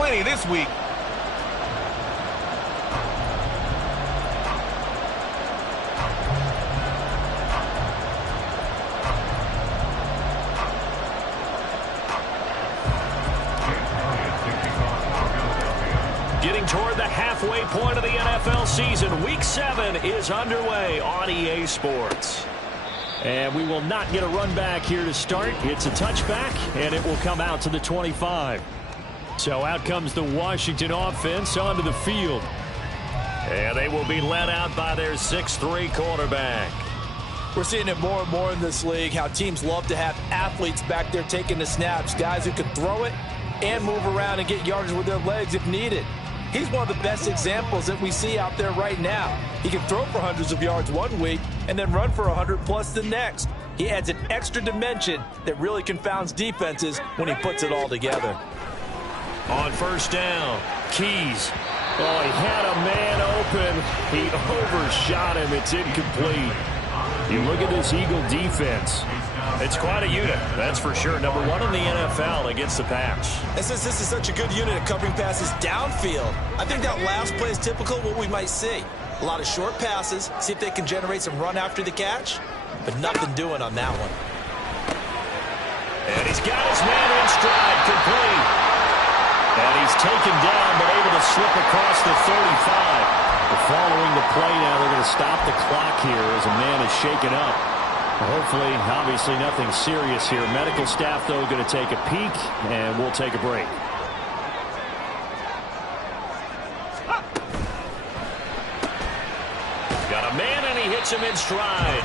plenty this week. Getting toward the halfway point of the NFL season. Week 7 is underway on EA Sports. And we will not get a run back here to start. It's a touchback, and it will come out to the 25. So out comes the Washington offense onto the field. And they will be led out by their 6'3" quarterback. We're seeing it more and more in this league, how teams love to have athletes back there taking the snaps, guys who can throw it and move around and get yardage with their legs if needed. He's one of the best examples that we see out there right now. He can throw for hundreds of yards one week and then run for 100+ the next. He adds an extra dimension that really confounds defenses when he puts it all together. On first down, Keys. Oh, he had a man open. He overshot him. It's incomplete. You look at this Eagle defense. It's quite a unit, that's for sure. Number 1 in the NFL against the pass. And since this is such a good unit at covering passes downfield, I think that last play is typical of what we might see. A lot of short passes, see if they can generate some run after the catch, but nothing doing on that one. And he's got his man in stride, complete. And he's taken down, but able to slip across the 35. Following the play now, they're going to stop the clock here as a man is shaken up. Hopefully, obviously nothing serious here. Medical staff, though, going to take a peek, and we'll take a break. Got a man, and he hits him in stride.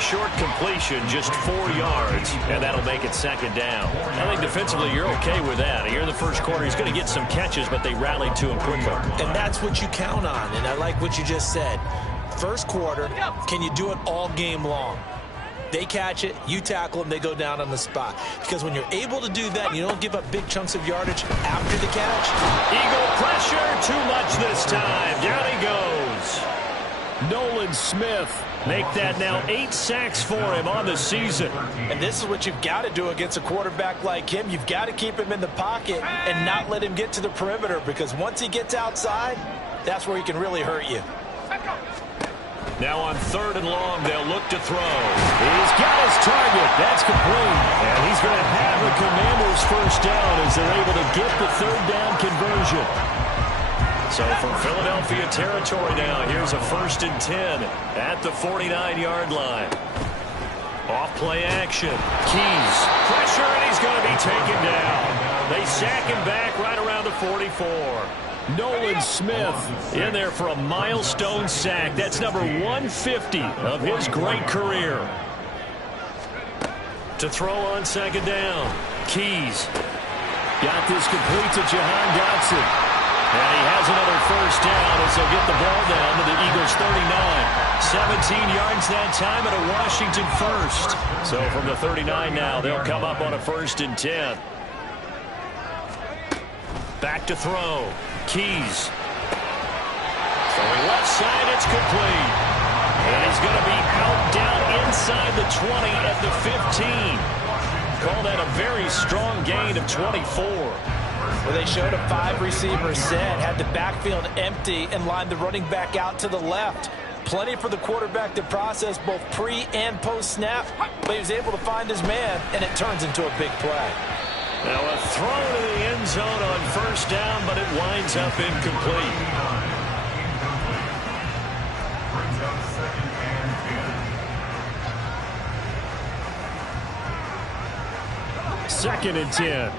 Short completion, just 4 yards, and that'll make it second down. I think defensively you're okay with that. Here in the first quarter, he's going to get some catches, but they rallied to him quickly. And that's what you count on, and I like what you just said. First quarter, can you do it all game long? They catch it, you tackle them, they go down on the spot. Because when you're able to do that, and you don't give up big chunks of yardage after the catch. Eagle pressure, too much this time. Down he goes. Nolan Smith, make that now 8 sacks for him on the season. And this is what you've got to do against a quarterback like him. You've got to keep him in the pocket and not let him get to the perimeter, because once he gets outside, that's where he can really hurt you. Now on 3rd and long, they'll look to throw. He's got his target. That's complete. And he's going to have the Commanders' first down as they're able to get the 3rd down conversion. So from Philadelphia territory now, here's a 1st and 10 at the 49-yard line. Off play action. Keys. Pressure, and he's going to be taken down. They sack him back right around the 44. Nolan Smith in there for a milestone sack. That's number 150 of his great career. To throw on 2nd down. Keys. Got this complete to Jahan Dotson. And he has another first down as they'll get the ball down to the Eagles' 39. 17 yards that time and a Washington first. So from the 39 now, they'll come up on a 1st and 10. Back to throw. Keys. Throwing left side, it's complete. And he's going to be out down inside the 20 at the 15. Call that a very strong gain of 24. Well, they showed a 5-receiver set, had the backfield empty, and lined the running back out to the left. Plenty for the quarterback to process both pre- and post-snap, but he was able to find his man, and it turns into a big play. Now a throw to the end zone on 1st down, but it winds up incomplete. Second and 10.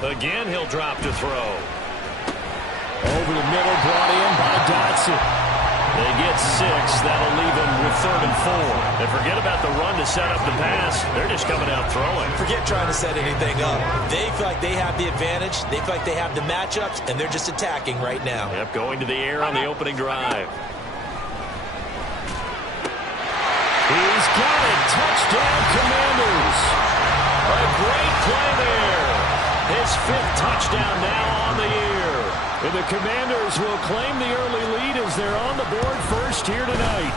Again, he'll drop to throw. Over the middle, brought in by Dotson. They get 6. That'll leave them with 3rd and 4. And forget about the run to set up the pass. They're just coming out throwing. Forget trying to set anything up. They feel like they have the advantage. They feel like they have the matchups, and they're just attacking right now. Yep, going to the air on the opening drive. He's got it. Touchdown, Commanders. A great play there. His 5th touchdown now on the year. And the Commanders will claim the early lead as they're on the board first here tonight.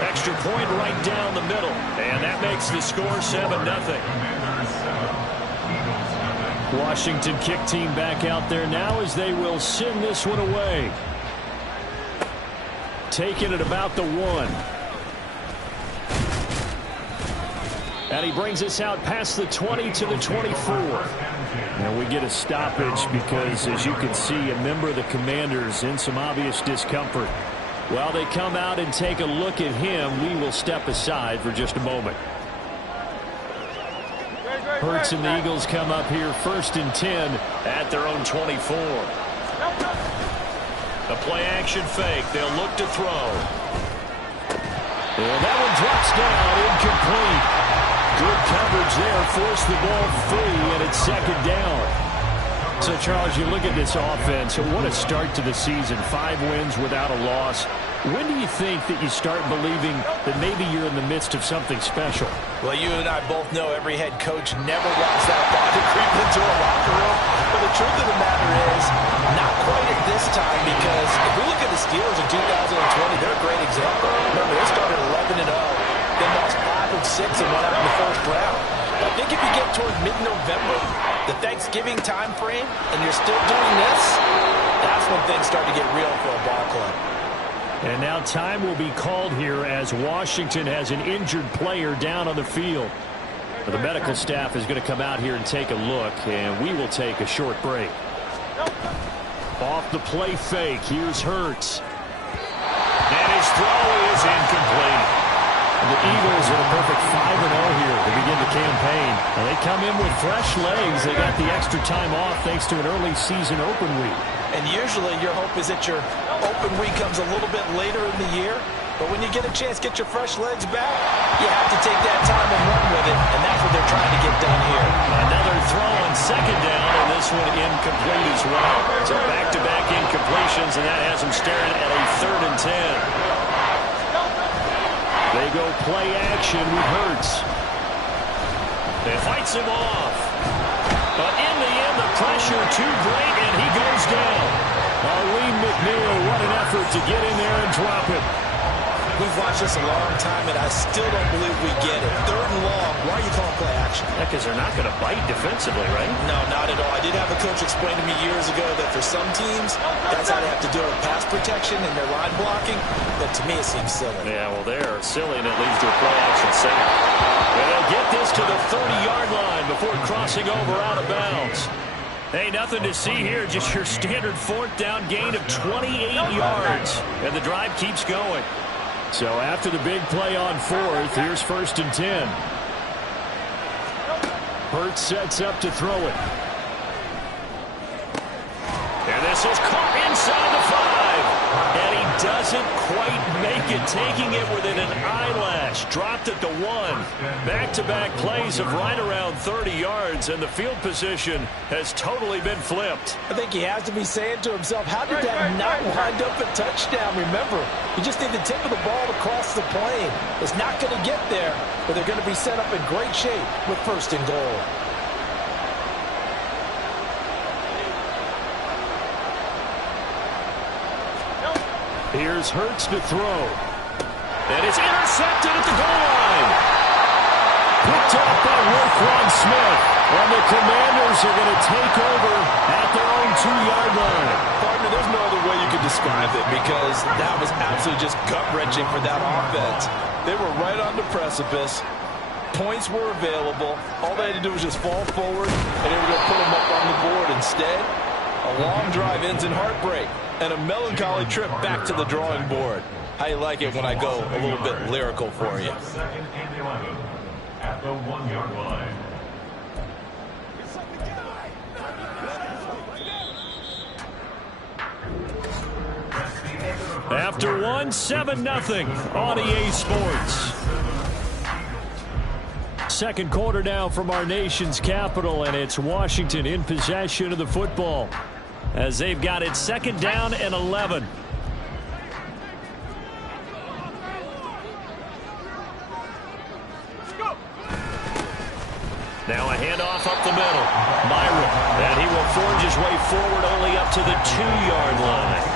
Extra point right down the middle. And that makes the score 7-0. Washington kick team back out there now as they will send this one away. Taking it about the 1. And he brings us out past the 20 to the 24. And we get a stoppage because, as you can see, a member of the Commanders in some obvious discomfort. While they come out and take a look at him, we will step aside for just a moment. Hurts and the Eagles come up here 1st and 10 at their own 24. A play action fake. They'll look to throw. And that one drops down, incomplete. Good coverage there, forced the ball free, and it's 2nd down. So, Charles, you look at this offense, what a start to the season. 5 wins without a loss. When do you think that you start believing that maybe you're in the midst of something special? Well, you and I both know every head coach never wants that ball to creep into a locker room. But the truth of the matter is, not quite at this time, because if we look at the Steelers in 2020, they're a great example. Remember, they started 11-0, then lost 5 of 6 and went out in the 1st round. I think if you get towards mid-November, the Thanksgiving time frame, and you're still doing this, that's when things start to get real for a ball club. And now time will be called here as Washington has an injured player down on the field. The medical staff is going to come out here and take a look, and we will take a short break. Off the play fake, here's Hurts. And his throw is incomplete. The Eagles are a perfect 5-0 here to begin the campaign. And they come in with fresh legs. They got the extra time off thanks to an early season open week. And usually your hope is that your open week comes a little bit later in the year. But when you get a chance to get your fresh legs back, you have to take that time and run with it. And that's what they're trying to get done here. Another throw on 2nd down, and this one incomplete as well. So back-to-back incompletions, and that has them staring at a 3rd and 10. They go play action with Hurts. They fights him off. But in the end, the pressure too great, and he goes down. Arlene McNeil, what an effort to get in there and drop it. We've watched this a long time, and I still don't believe we get it. 3rd and long. Why are you calling play action? Because they're not going to bite defensively, right? No, not at all. I did have a coach explain to me years ago that for some teams, that's how they have to deal with pass protection and their line blocking. But to me, it seems silly. Yeah, well, they're silly, and it leads to a play action sack. And they'll get this to the 30-yard line before crossing over out of bounds. Hey, nothing to see here. Just your standard 4th down gain of 28 yards. And the drive keeps going. So after the big play on 4th, here's 1st and 10. Hurts sets up to throw it. And this is caught inside the 5. And he doesn't quite make it, taking it within an eyelash. Dropped at the 1. Back-to-back plays of right around 30 yards, and the field position has totally been flipped. I think he has to be saying to himself, how did that not wind up a touchdown? Remember, you just need the tip of the ball to cross the plane. It's not going to get there, but they're going to be set up in great shape with 1st and goal. Here's Hurts to throw. And it's intercepted at the goal line. Picked up by Roquan Smith. And the Commanders are going to take over at their own 2-yard line. Partner, there's no other way you could describe it, because that was absolutely just gut-wrenching for that offense. They were right on the precipice. Points were available. All they had to do was just fall forward, and they were going to put them up on the board. Instead, a long drive ends in heartbreak and a melancholy trip back to the drawing board. How you like it when I go a little bit lyrical for you? At the 1-yard line. After 7-0 on EA Sports. 2nd quarter now from our nation's capital, and it's Washington in possession of the football as they've got it 2nd down and 11. Now a handoff up the middle. Myron, and he will forge his way forward only up to the 2-yard line.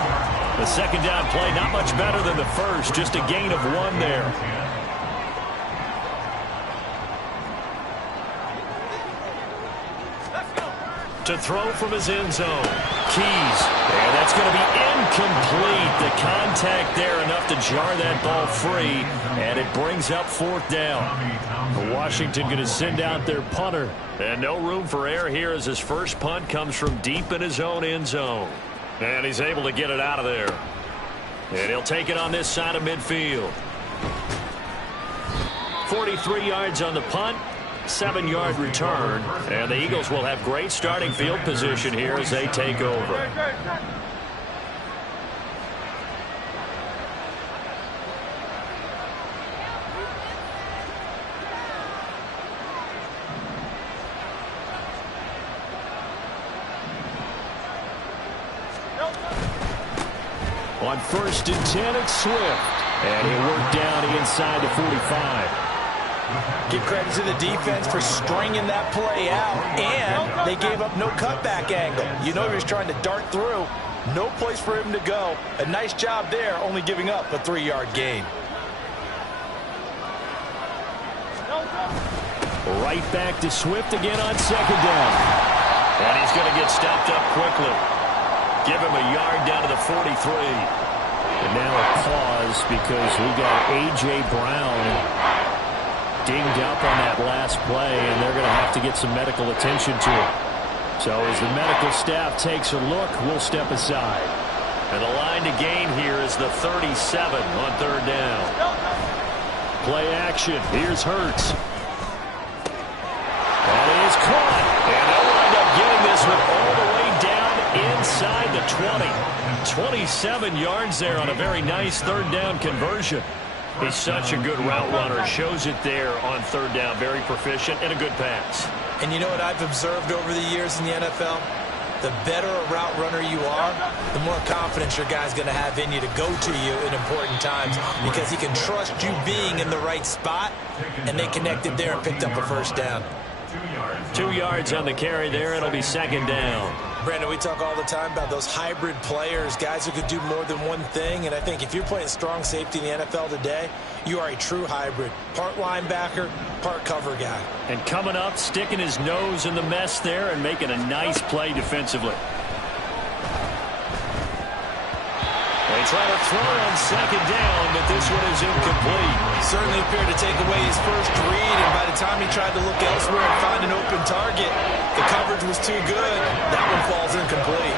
The second down play, not much better than the first, just a gain of 1 there. To throw from his end zone. Keys. And that's going to be incomplete. The contact there enough to jar that ball free. And it brings up 4th down. Washington going to send out their punter. And no room for error here as his first punt comes from deep in his own end zone. And he's able to get it out of there. And he'll take it on this side of midfield. 43 yards on the punt. 7-yard return, and the Eagles will have great starting field position here as they take over. On 1st and 10, it's Swift, and he'll work down inside the 45. Give credit to the defense for stringing that play out, and they gave up no cutback angle. You know he was trying to dart through. No place for him to go. A nice job there, only giving up a 3-yard gain. Right back to Swift again on 2nd down. And he's going to get stopped up quickly. Give him a yard down to the 43. And now a pause because we got A.J. Brown dinged up on that last play, and they're going to have to get some medical attention to it. So as the medical staff takes a look, we'll step aside. And the line to gain here is the 37 on 3rd down. Play action. Here's Hurts. That is caught. And they'll wind up getting this one all the way down inside the 20. 27 yards there on a very nice 3rd down conversion. He's such a good route runner. Shows it there on 3rd down. Very proficient and a good pass. And you know what I've observed over the years in the NFL? The better a route runner you are, the more confidence your guy's going to have in you to go to you in important times because he can trust you being in the right spot, and they connected there and picked up a 1st down. 2 yards on the carry there. It'll be 2nd down. Brandon, we talk all the time about those hybrid players, guys who could do more than one thing. And I think if you're playing strong safety in the NFL today, you are a true hybrid. Part linebacker, part cover guy. And coming up, sticking his nose in the mess there and making a nice play defensively. They try to throw on 2nd down, but this one is incomplete. Certainly appeared to take away his first read, and by the time he tried to look elsewhere and find an open target, the coverage was too good. That one falls incomplete.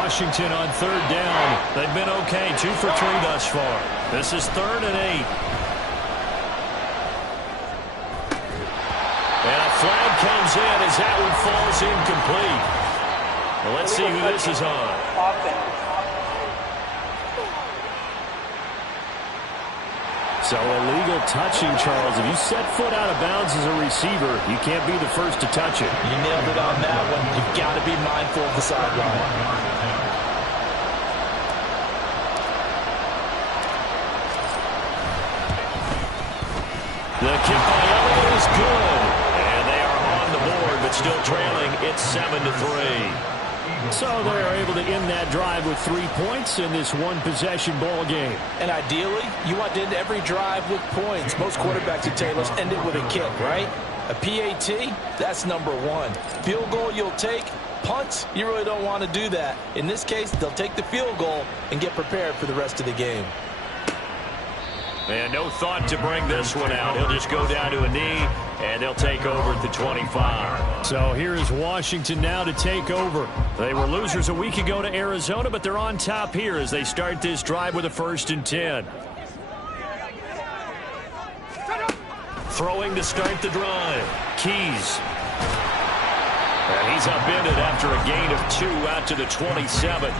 Washington on 3rd down. They've been okay, 2 for 3 thus far. This is 3rd and 8. And a flag comes in as that one falls incomplete. Well, let's see who this is on. So illegal touching, Charles. If you set foot out of bounds as a receiver, you can't be the first to touch it. You nailed it on that one. You've got to be mindful of the sideline. The kick by Elliott is good. And they are on the board, but still trailing. It's 7-3. So they're able to end that drive with 3 points in this one-possession ball game. And ideally, you want to end every drive with points. Most quarterbacks at Taylor's end it with a kick, right? A PAT, that's number 1. Field goal you'll take. Punts, you really don't want to do that. In this case, they'll take the field goal and get prepared for the rest of the game. And no thought to bring this one out. He'll just go down to a knee, and they'll take over at the 25. So here is Washington now to take over. They were losers a week ago to Arizona, but they're on top here as they start this drive with a 1st and 10. Throwing to start the drive. Keys. And he's upended after a gain of 2 out to the 27.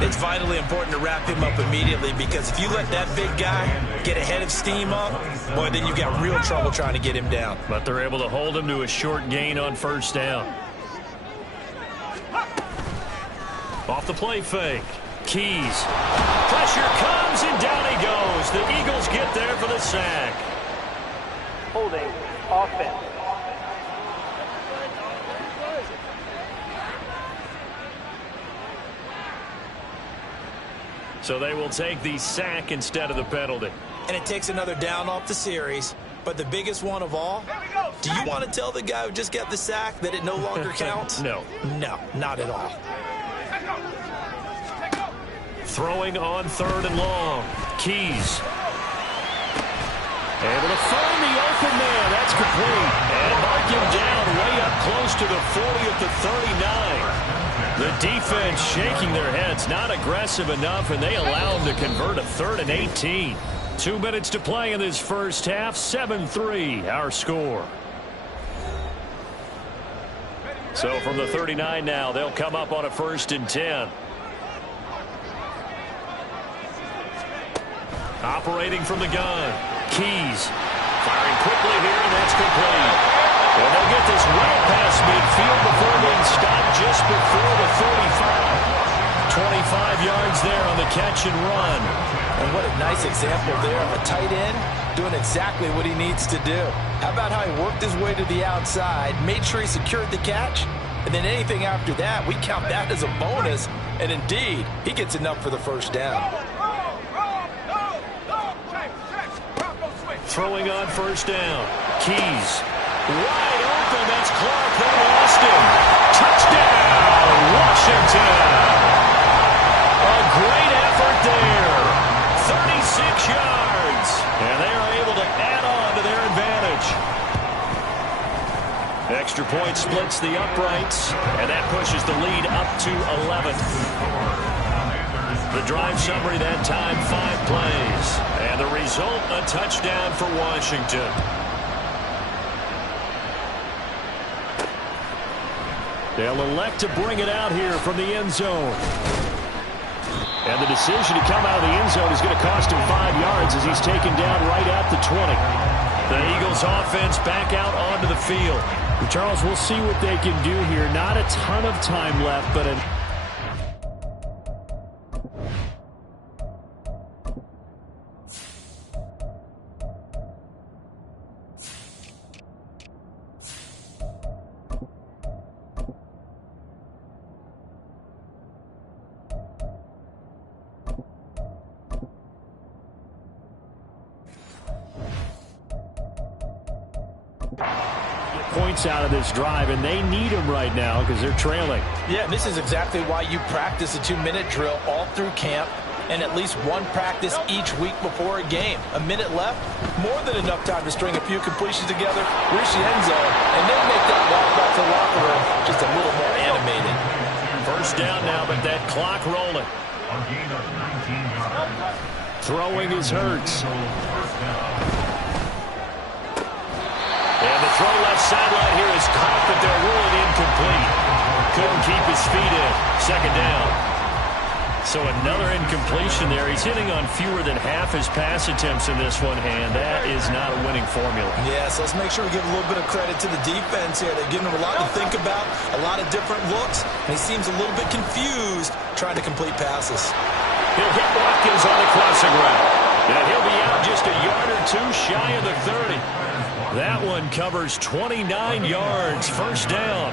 It's vitally important to wrap him up immediately because if you let that big guy get ahead of steam up, boy, then you've got real trouble trying to get him down. But they're able to hold him to a short gain on 1st down. Off the play fake. Keys. Pressure comes and down he goes. The Eagles get there for the sack. Holding offense. So they will take the sack instead of the penalty. And it takes another down off the series. But the biggest one of all, do you want to tell the guy who just got the sack that it no longer counts? No. No, not at all. Throwing on 3rd and long. Keys. Able to find the open man. That's complete. And mark him down way up close to the 40 at the 39. The defense shaking their heads, not aggressive enough, and they allow them to convert a 3rd and 18. 2 minutes to play in this first half. 7-3 our score. So from the 39 now, they'll come up on a 1st and 10. Operating from the gun. Keys. Firing quickly here, and that's complete. And they'll get this well past midfield before being stopped just before the 35. 25 yards there on the catch and run. And what a nice example there of a tight end doing exactly what he needs to do. How about how he worked his way to the outside, made sure he secured the catch, and then anything after that, we count that as a bonus. And indeed, he gets enough for the 1st down. Throwing on 1st down. Keys. Wide open. That's Clark. They lost him. Touchdown, Washington. A great effort there. 36 yards. And they are able to add on to their advantage. Extra point splits the uprights. And that pushes the lead up to 11. The drive summary that time, 5 plays. And the result, a touchdown for Washington. They'll elect to bring it out here from the end zone. And the decision to come out of the end zone is going to cost him 5 yards as he's taken down right at the 20. The Eagles offense back out onto the field. Charles, we'll see what they can do here. Not a ton of time left, but an points out of this drive, and they need them right now because they're trailing. Yeah, this is exactly why you practice a 2-minute drill all through camp and at least one practice each week before a game. A minute left, more than enough time to string a few completions together, reach the end zone, and then make that walk back to the locker room just a little more animated. 1st down now, but that clock rolling. A gain of 19 yards. Throwing is Hurts. And the throw left sideline here is caught, but they're ruling incomplete. Couldn't keep his feet in. 2nd down. So another incompletion there. He's hitting on fewer than half his pass attempts in this one, and that is not a winning formula. Yeah, so let's make sure we give a little bit of credit to the defense here. They're giving him a lot to think about, a lot of different looks, and he seems a little bit confused trying to complete passes. He'll hit Watkins on the crossing route. And he'll be out just a yard or two shy of the 30. That one covers 29 yards. 1st down.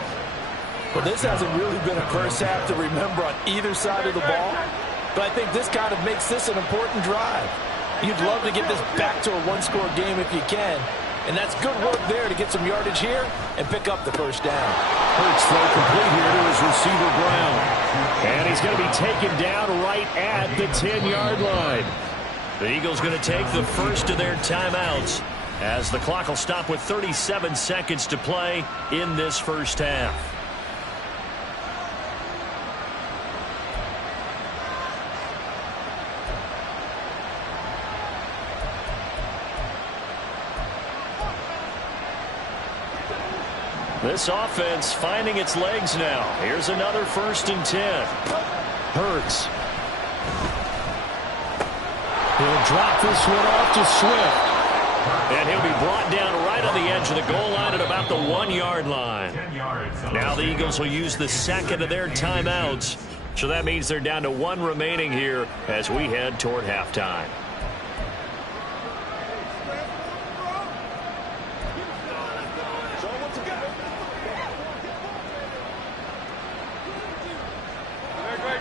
Well, this hasn't really been a first half to remember on either side of the ball, but I think this kind of makes this an important drive. You'd love to get this back to a 1-score game if you can, and that's good work there to get some yardage here and pick up the 1st down. Hurts throw complete here to his receiver Brown. And he's going to be taken down right at the 10-yard line. The Eagles going to take the first of their timeouts as the clock will stop with 37 seconds to play in this first half. This offense finding its legs now. Here's another 1st and 10. Hurts. He'll drop this one off to Swift. And he'll be brought down right on the edge of the goal line at about the 1-yard line. Now the Eagles will use the second of their timeouts. So that means they're down to 1 remaining here as we head toward halftime.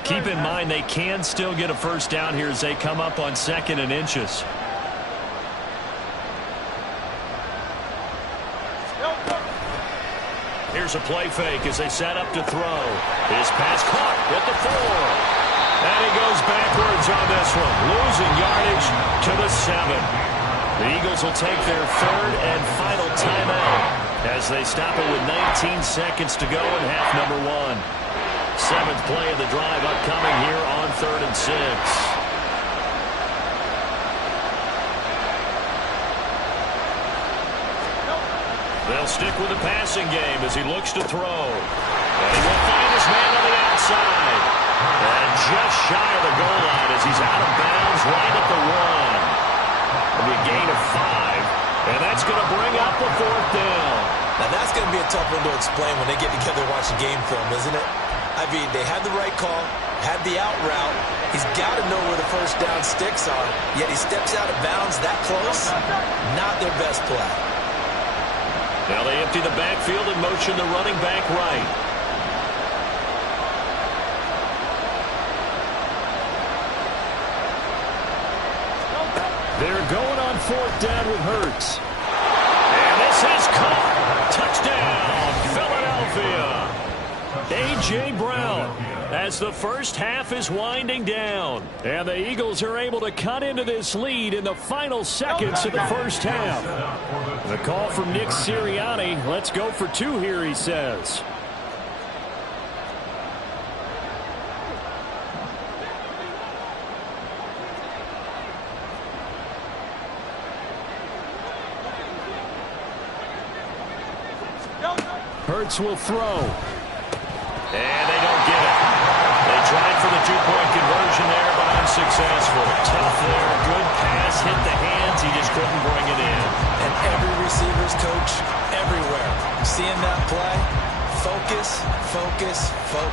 Keep in mind they can still get a first down here as they come up on 2nd and inches. Here's a play fake as they set up to throw. His pass caught at the 4. And he goes backwards on this one, losing yardage to the 7. The Eagles will take their 3rd and final timeout as they stop it with 19 seconds to go in half number 1. 7th play of the drive upcoming here on 3rd and 6. They'll stick with the passing game as he looks to throw. And he will find his man on the outside. And just shy of the goal line as he's out of bounds right at the 1. It'll be a gain of 5. And that's going to bring up the 4th down. Now that's going to be a tough one to explain when they get together watching game film, isn't it? I mean, they had the right call, had the out route. He's got to know where the first down sticks are, yet he steps out of bounds that close. Not their best play. Now they empty the backfield and motion the running back right. They're going on 4th down with Hurts. And this is caught. Touchdown, Philadelphia. A.J. Brown as the first half is winding down. And the Eagles are able to cut into this lead in the final seconds of the first half. The call from Nick Sirianni. Let's go for 2 here, he says. Hurts will throw. And they don't get it. They tried for the 2-point conversion there, but unsuccessful. Tough there. Good pass. Hit the hands. He just couldn't bring it in. And every receiver's coach everywhere. Seeing that play, focus, focus, focus.